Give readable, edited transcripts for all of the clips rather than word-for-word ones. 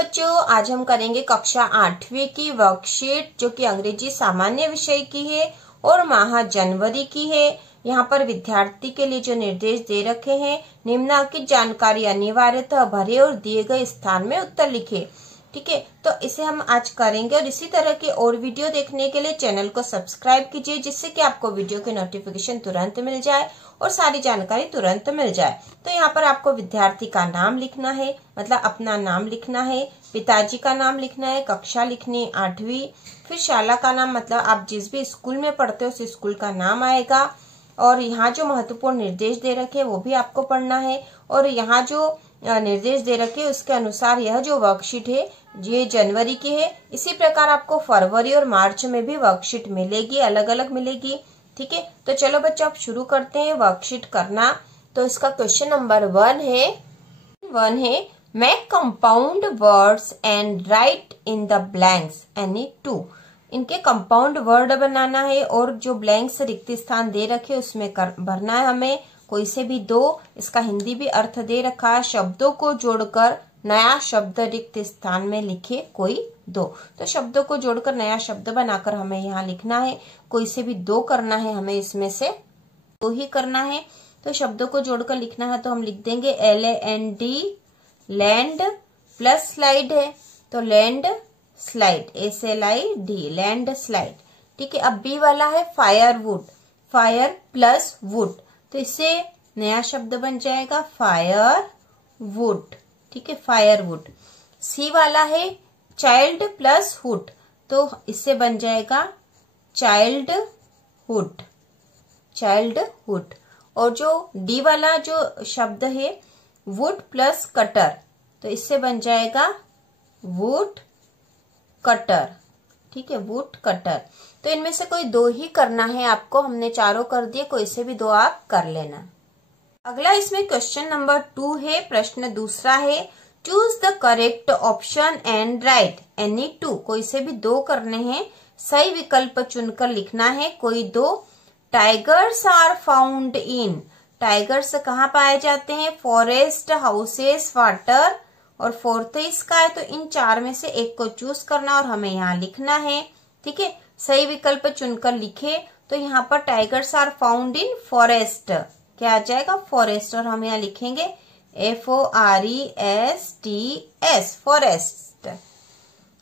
बच्चों, आज हम करेंगे कक्षा 8वीं की वर्कशीट जो कि अंग्रेजी सामान्य विषय की है और माह जनवरी की है। यहाँ पर विद्यार्थी के लिए जो निर्देश दे रखे हैं, निम्नलिखित जानकारी अनिवार्यतः भरे और दिए गए स्थान में उत्तर लिखे। ठीक है, तो इसे हम आज करेंगे और इसी तरह के और वीडियो देखने के लिए चैनल को सब्सक्राइब कीजिए, जिससे कि आपको वीडियो की नोटिफिकेशन तुरंत मिल जाए और सारी जानकारी तुरंत मिल जाए। तो यहाँ पर आपको विद्यार्थी का नाम लिखना है, मतलब अपना नाम लिखना है, पिताजी का नाम लिखना है, कक्षा लिखनी 8वीं, फिर शाला का नाम, मतलब आप जिस भी स्कूल में पढ़ते हो उस स्कूल का नाम आएगा। और यहाँ जो महत्वपूर्ण निर्देश दे रखे वो भी आपको पढ़ना है। और यहाँ जो निर्देश दे रखे उसके अनुसार यह जो वर्कशीट है ये जनवरी की है। इसी प्रकार आपको फरवरी और मार्च में भी वर्कशीट मिलेगी, अलग अलग मिलेगी। ठीक है, तो चलो बच्चों आप शुरू करते हैं वर्कशीट करना। तो इसका क्वेश्चन नंबर 1 है make compound words and right in the blanks any 2। इनके कंपाउंड वर्ड बनाना है और जो ब्लैंक्स रिक्त स्थान दे रखे उसमें भरना है हमें, कोई से भी 2। इसका हिंदी भी अर्थ दे रखा है, शब्दों को जोड़कर नया शब्द रिक्त स्थान में लिखे कोई 2। तो शब्दों को जोड़कर नया शब्द बनाकर हमें यहाँ लिखना है, कोई से भी 2 करना है, हमें इसमें से 2 ही करना है। तो शब्दों को जोड़कर लिखना है तो हम लिख देंगे LAND, लैंड प्लस स्लाइड है तो land slide, SLID, land slide. ठीक है, अब बी वाला है फायरवुड, फायर प्लस वुड, तो इससे नया शब्द बन जाएगा फायरवुड। ठीक है, फायरवुड। सी वाला है चाइल्ड प्लस हुड, तो इससे बन जाएगा चाइल्डहुड, चाइल्डहुड। और जो डी वाला जो शब्द है वुड प्लस कटर, तो इससे बन जाएगा वुड कटर। ठीक है, वुड कटर। तो इनमें से कोई 2 ही करना है आपको, हमने 4 कर दिए, कोई से भी 2 आप कर लेना। अगला इसमें क्वेश्चन नंबर 2 है, प्रश्न दूसरा है choose the correct option and right any 2। कोई से भी 2 करने हैं, सही विकल्प चुनकर लिखना है कोई 2। Tigers are found in, tigers कहाँ पाए जाते हैं? Forest, houses, water. और 4th इसका है, तो इन 4 में से एक को चूज करना और हमें यहाँ लिखना है। ठीक है, सही विकल्प चुनकर लिखे। तो यहाँ पर tigers are found in forest, क्या आ जाएगा? फॉरेस्ट। और हम यहाँ लिखेंगे FOREST, फॉरेस्ट।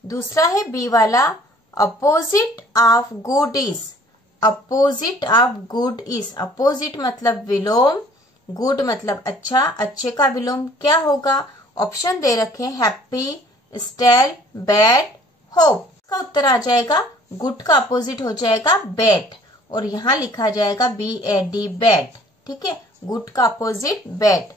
दूसरा है बी वाला opposite of good is, opposite of good is, opposite मतलब विलोम, गुड मतलब अच्छा, अच्छे का विलोम क्या होगा? ऑप्शन दे रखे हैं हैप्पी, स्टेल, बैड, होप। का उत्तर आ जाएगा गुड का अपोजिट हो जाएगा बैड, और यहाँ लिखा जाएगा BAD, बैड। ठीक है, गुड का अपोजिट बैड।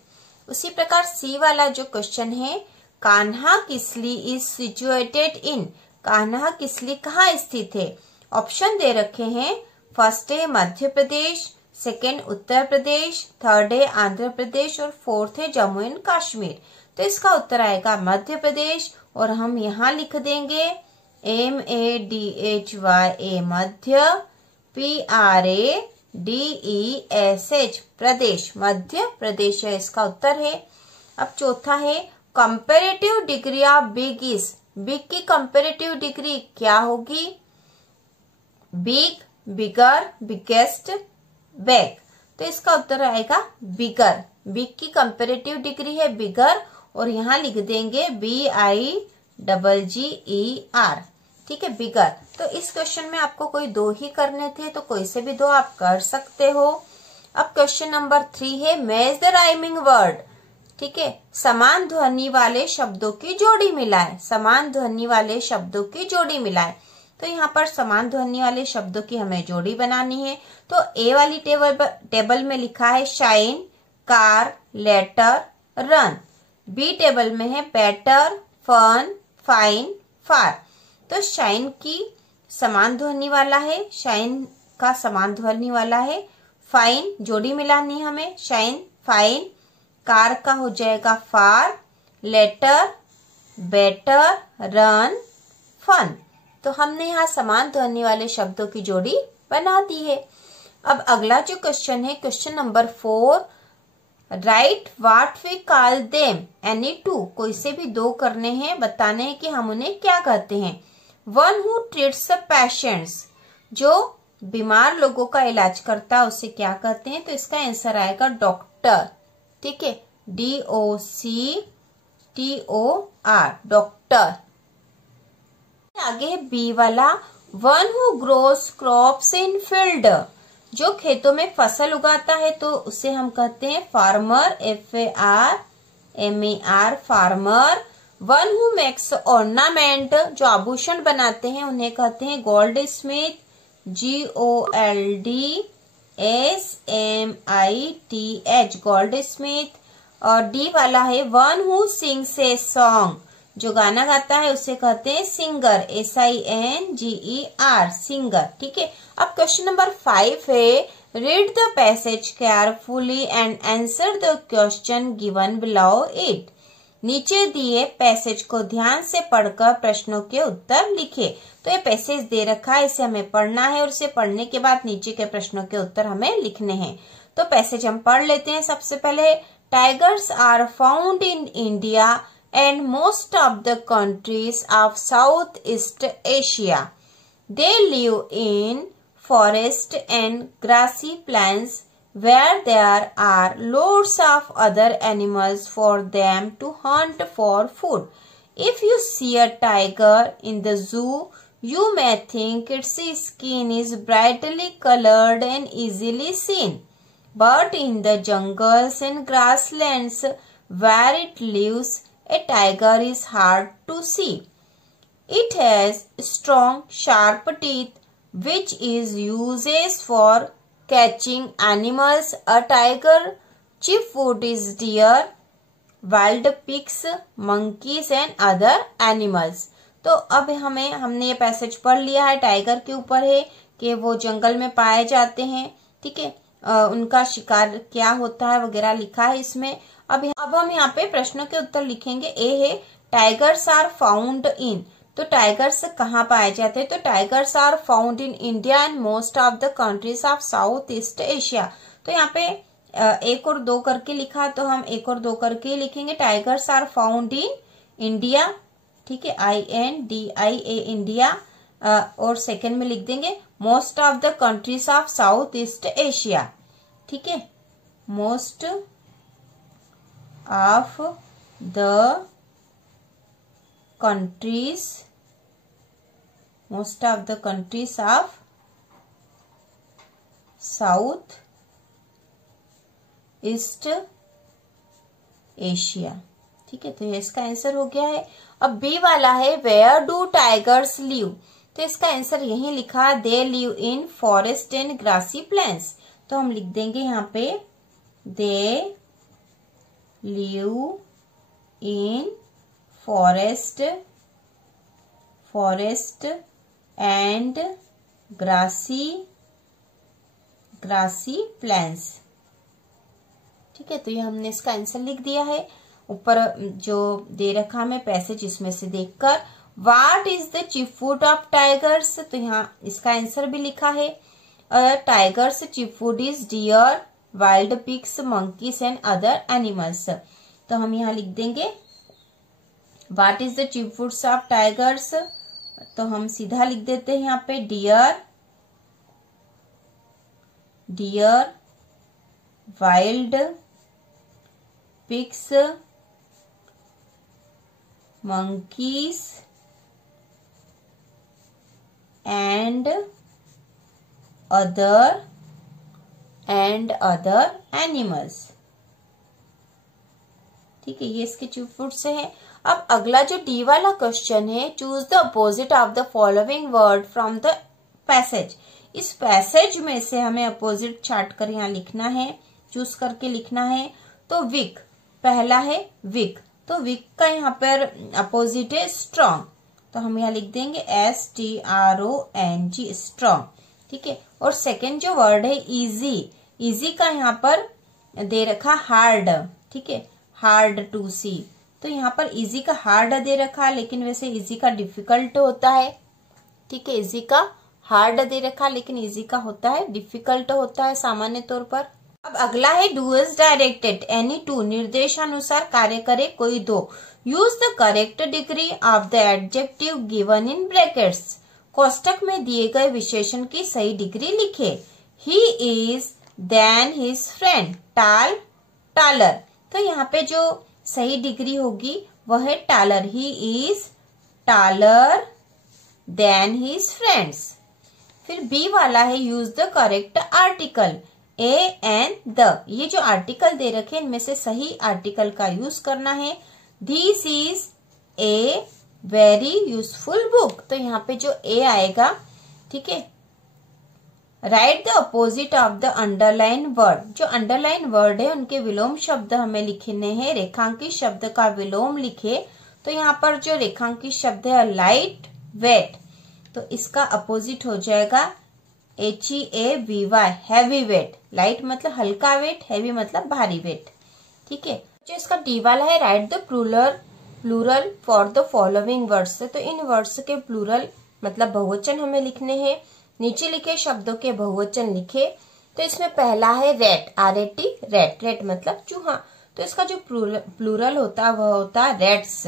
उसी प्रकार सी वाला जो क्वेश्चन है Kanha Kisli is situated in, Kanha Kisli कहाँ स्थित है? ऑप्शन दे रखे हैं, फर्स्ट है मध्य प्रदेश, सेकेंड उत्तर प्रदेश, थर्ड है आंध्र प्रदेश और 4th है जम्मू एंड कश्मीर। तो इसका उत्तर आएगा मध्य प्रदेश, और हम यहाँ लिख देंगे MADHYA मध्य, PRADESH प्रदेश, मध्य प्रदेश है इसका उत्तर है। अब चौथा है comparative degree of big is, big की कंपैरेटिव डिग्री क्या होगी? बिग, बिगर, बिगेस्ट, बैग। तो इसका उत्तर आएगा बिगर, बिग की कंपैरेटिव डिग्री है बिगर, और यहाँ लिख देंगे BIGGER। ठीक है, बिगर। तो इस क्वेश्चन में आपको कोई 2 ही करने थे, तो कोई से भी 2 आप कर सकते हो। अब क्वेश्चन नंबर 3 है मैच द राइमिंग वर्ड। ठीक है, समान ध्वनि वाले शब्दों की जोड़ी मिलाए, समान ध्वनि वाले शब्दों की जोड़ी मिलाए। तो यहाँ पर समान ध्वनि वाले शब्दों की हमें जोड़ी बनानी है। तो ए वाली टेबल में लिखा है shine, car, letter, run. B table में है बेटर, फन, फाइन, फार। तो शाइन की समान ध्वनि वाला है, शाइन का समान ध्वनि वाला है, फाइन जोड़ी मिलानी है हमें, शाइन, फाइन। कार का हो जाएगा फार, लेटर, बेटर, रन, फन। तो हमने यहाँ समान ध्वनि वाले शब्दों की जोड़ी बना दी है। अब अगला जो क्वेश्चन है question number 4, right what we call them, any two, कोई से भी दो करने हैं, बताने हैं कि हम उन्हें क्या कहते हैं। वन हु ट्रीट्स पेशेंट्स, जो बीमार लोगों का इलाज करता है उसे क्या कहते हैं, तो इसका आंसर आएगा डॉक्टर। ठीक है, DOCTOR, डॉक्टर। आगे बी वाला, one who grows crops in field, जो खेतों में फसल उगाता है तो उसे हम कहते हैं farmer, FARMER, farmer. One who makes ornament, जो आभूषण बनाते हैं उन्हें कहते हैं gold Smith, GOLDSMITH, gold Smith. और डी वाला है, one who sings a song, जो गाना गाता है उसे कहते हैं सिंगर, SINGER, सिंगर। ठीक है, अब क्वेश्चन नंबर 5 है, read the passage carefully and answer the question given below it. नीचे दिए पैसेज को ध्यान से पढ़कर प्रश्नों के उत्तर लिखे। तो ये पैसेज दे रखा है, इसे हमें पढ़ना है और इसे पढ़ने के बाद नीचे के प्रश्नों के उत्तर हमें लिखने हैं। तो पैसेज हम पढ़ लेते हैं। सबसे पहले, tigers are found in India and most of the countries of Southeast Asia. They live in forest and grassy plains where there are loads of other animals for them to hunt for food. If you see a tiger in the zoo, you may think its skin is brightly colored and easily seen. But in the jungles and grasslands where it lives, a tiger is hard to see. It has strong, sharp teeth, which is used for catching animals. A tiger chief food is deer, wild pigs, monkeys and other animals. तो अब हमने ये passage पढ़ लिया है, tiger के ऊपर है कि वो जंगल में पाए जाते हैं। ठीक है, उनका शिकार क्या होता है वगैरह लिखा है इसमें। अब हम यहाँ पे प्रश्नों के उत्तर लिखेंगे। ए है, टाइगर्स आर फाउंड इन, तो टाइगर्स कहाँ पाए जाते हैं, तो tigers are found in India and most of the countries of south east Asia. तो यहाँ पे 1 और 2 करके लिखा, तो हम 1 और 2 करके लिखेंगे। Tigers are found in India, ठीक है, INDIA, इंडिया। और सेकंड में लिख देंगे most of the countries of south east Asia. ठीक है, most of the countries of South East Asia। ठीक है, तो ये इसका आंसर हो गया है। अब बी वाला है, वेयर डू टाइगर्स लिव, तो इसका आंसर यही लिखा, they live in forest and grassy plains. तो हम लिख देंगे यहाँ पे, दे live in forest and grassy plains। ठीक है, तो ये हमने इसका आंसर लिख दिया है। ऊपर जो दे रखा हमें पैसेज, इसमें से देखकर, what is the chief food of tigers, तो यहाँ इसका आंसर भी लिखा है, tigers chief food is deer, wild pigs, monkeys and other animals. तो हम यहाँ लिख देंगे what is the chief foods of tigers, तो हम सीधा लिख देते हैं यहाँ पे, deer, wild pigs, monkeys and other animals. ठीक है, ये इसके चीफ फूड्स है। अब अगला जो डी वाला क्वेश्चन है, choose the opposite of the following word from the passage. इस पैसेज में से हमें अपोजिट छाट कर यहाँ लिखना है, चूज करके लिखना है। तो वीक, पहला है वीक, तो वीक का यहाँ पर अपोजिट है स्ट्रॉन्ग, तो हम यहाँ लिख देंगे STRONG, स्ट्रॉन्ग। ठीक है, और सेकेंड जो वर्ड है इजी, इजी का यहाँ पर दे रखा हार्ड। ठीक है, हार्ड टू सी, तो यहाँ पर इजी का हार्ड दे रखा है, लेकिन वैसे इजी का डिफिकल्ट होता है। ठीक है, इजी का हार्ड दे रखा, लेकिन इजी का होता है डिफिकल्ट होता है सामान्य तौर पर। अब अगला है do is directed any two, निर्देशानुसार कार्य करे कोई दो। Use the correct degree of the adjective given in brackets, कोष्टक में दिए गए विशेषण की सही डिग्री लिखे। He is than his friend, tall taller, तो यहाँ पे जो सही डिग्री होगी वह है taller. He is taller than his friends. फिर बी वाला है use the correct article, a and the, ये जो आर्टिकल दे रखे इनमें से सही आर्टिकल का यूज करना है। This is a very useful book, तो यहाँ पे जो ए आएगा, ठीक है। Write the opposite of the underline word, जो अंडरलाइन वर्ड है उनके विलोम शब्द हमें लिखने हैं। रेखांकित शब्द का विलोम लिखे, तो यहाँ पर जो रेखांकित शब्द है लाइट वेट, तो इसका अपोजिट हो जाएगा HEAVY, हैवी वेट। लाइट मतलब हल्का वेट, हैवी मतलब भारी वेट, ठीक है। जो इसका डी वाला है write the plural for the following words, तो इन वर्ड्स के प्लूरल मतलब बहुवचन हमें लिखने हैं। नीचे लिखे शब्दों के बहुवचन लिखे, तो इसमें पहला है रेट, RAT, रेट, रेट मतलब चूहा, तो इसका जो प्लूरल होता है वह होता है रेट्स,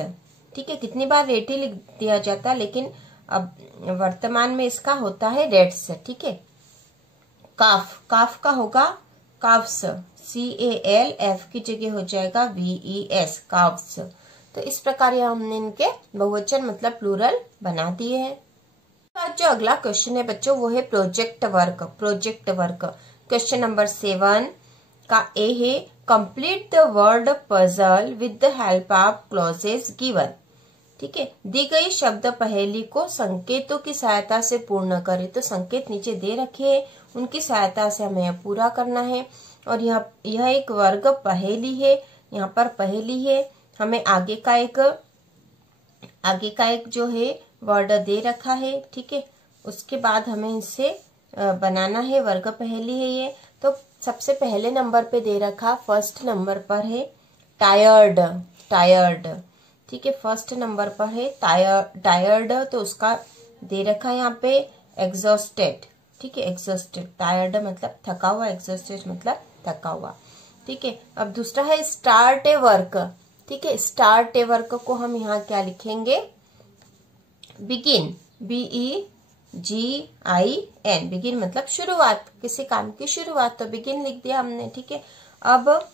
ठीक है। कितनी बार रेटी लिख दिया जाता है, लेकिन अब वर्तमान में इसका होता है रेट्स, ठीक है। काफ, काफ का होगा काफ्स, CALF की जगह हो जाएगा VES, काफ्स। तो इस प्रकार हमने इनके बहुवचन मतलब प्लूरल बना दिए हैं। जो अगला क्वेश्चन है बच्चों वो है project work. Project work question number 7 का ए है complete the word puzzle with the help of clauses given, ठीक है। दी गई शब्द पहेली को संकेतों की सहायता से पूर्ण करें, तो संकेत नीचे दे रखे हैं, उनकी सहायता से हमें पूरा करना है। और यह एक वर्ग पहेली है, यहाँ पर पहेली है, हमें आगे का एक जो है वर्ड दे रखा है, ठीक है। उसके बाद हमें इसे बनाना है, वर्ग पहेली है ये। तो सबसे पहले नंबर पे दे रखा, फर्स्ट नंबर पर है टायर्ड, टायर्ड, ठीक है। फर्स्ट नंबर पर है टायर्ड, तो उसका दे रखा है यहाँ पे एग्जॉस्टेड, ठीक है। एग्जॉस्टेड, टायर्ड मतलब थका हुआ, एग्जॉस्टेड मतलब थका हुआ, ठीक है। अब दूसरा है स्टार्ट ए वर्क, ठीक है। स्टार्ट ए वर्क को हम यहाँ क्या लिखेंगे, बिगिन, BEGIN, बिगिन मतलब शुरुआत, किसी काम की शुरुआत, तो बिगिन लिख दिया हमने, ठीक है। अब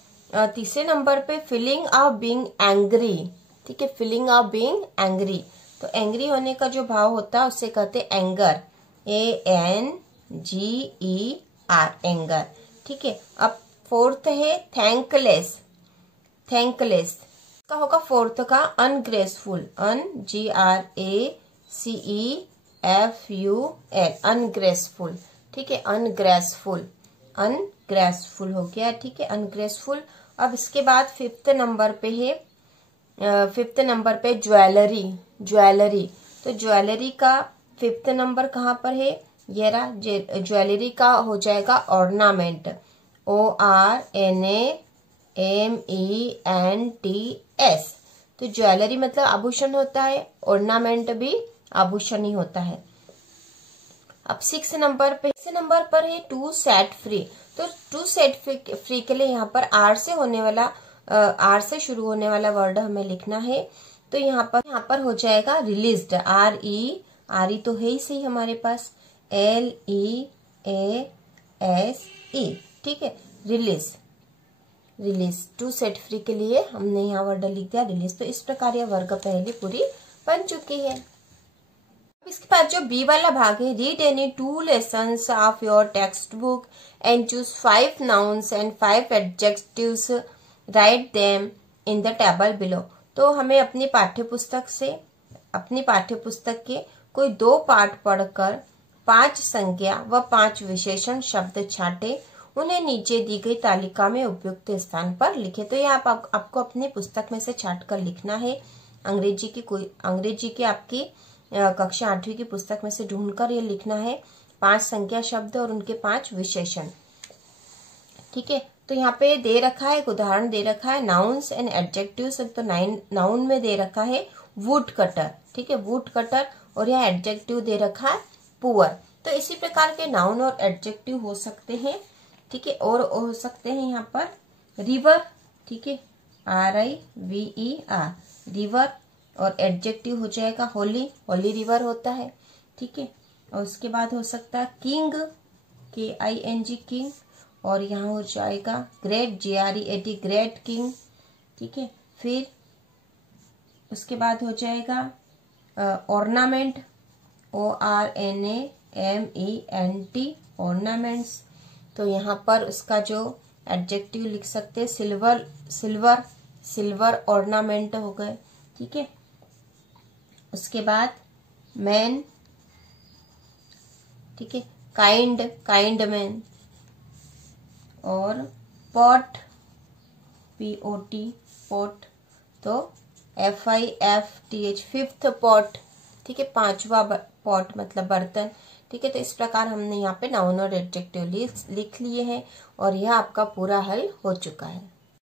तीसरे नंबर पे फीलिंग ऑफ बीइंग एंग्री, ठीक है। फीलिंग ऑफ बीइंग एंग्री, तो एंग्री होने का जो भाव होता है उसे कहते हैं एंगर, ANGER, एंगर, ठीक है। अब फोर्थ है थैंकलेस, थैंकलेस का होगा फोर्थ का अनग्रेसफुल, UNGRACEFUL, अनग्रेसफुल, ठीक है। अनग्रेसफुल, अनग्रेसफुल हो गया, ठीक है, अनग्रेसफुल। अब इसके बाद फिफ्थ नंबर पे ज्वेलरी, ज्वेलरी, तो ज्वेलरी का फिफ्थ नंबर कहाँ पर है, ये रहा। ज्वेलरी का हो जाएगा ऑर्नामेंट, ORNAMENTS, तो ज्वेलरी मतलब आभूषण होता है, ऑर्नामेंट भी आभूषण ही होता है। अब सिक्स नंबर पर है टू सेट फ्री, तो टू सेट फ्री के लिए यहाँ पर R से शुरू होने वाला वर्ड हमें लिखना है। तो यहाँ पर हो जाएगा रिलीज्ड, RE तो है ही सही हमारे पास, LEASE, ठीक है। Release, release, to set free के लिए हमने यहाँ वर्ड लिख दिया रिलीज। तो इस प्रकार यह वर्ग पहली पूरी बन चुकी है। इसके बाद जो बी वाला भाग है, read any 2 lessons of your text book and choose 5 nouns and 5 adjectives, write them in the table below. तो हमें अपनी पाठ्यपुस्तक के कोई 2 पाठ पढ़कर 5 संज्ञा व 5 विशेषण शब्द छाटे, उन्हें नीचे दी गई तालिका में उपयुक्त स्थान पर लिखे। तो ये आपको अपनी पुस्तक में से छाट कर लिखना है। अंग्रेजी की आपकी कक्षा 8वीं की पुस्तक में से ढूंढकर ये लिखना है 5 संख्या शब्द और उनके 5 विशेषण, ठीक है। तो यहाँ पे दे रखा है, एक उदाहरण दे रखा है नाउन्स एंड एडजेक्टिव्स। तो नाउन में दे रखा है वुड कटर, ठीक है, वुड कटर, और यह एडजेक्टिव दे रखा है पुअर। तो इसी प्रकार के नाउन और एडजेक्टिव हो सकते हैं ठीक है। और हो सकते हैं यहाँ पर रिवर, ठीक है, RIVER, रिवर। और एडजेक्टिव हो जाएगा होली, होली रिवर होता है, ठीक है। और उसके बाद हो सकता है किंग, KING, किंग। और यहाँ हो जाएगा ग्रेट, GREAT, ग्रेट किंग, ठीक है। फिर उसके बाद हो जाएगा ऑर्नामेंट, ORNAMENT, ऑर्नामेंट्स। तो यहाँ पर उसका जो एडजेक्टिव लिख सकते हैं सिल्वर, सिल्वर, सिल्वर ऑर्नामेंट हो गए, ठीक है। उसके बाद मैन, ठीक है, काइंड, काइंड मैन। और पॉट, POT, पॉट, तो FIFTH, फिफ्थ पॉट, ठीक है, पांचवा पॉट मतलब बर्तन, ठीक है। तो इस प्रकार हमने यहाँ पे नाउन और एडजेक्टिव लिख लिए हैं और यह आपका पूरा हल हो चुका है।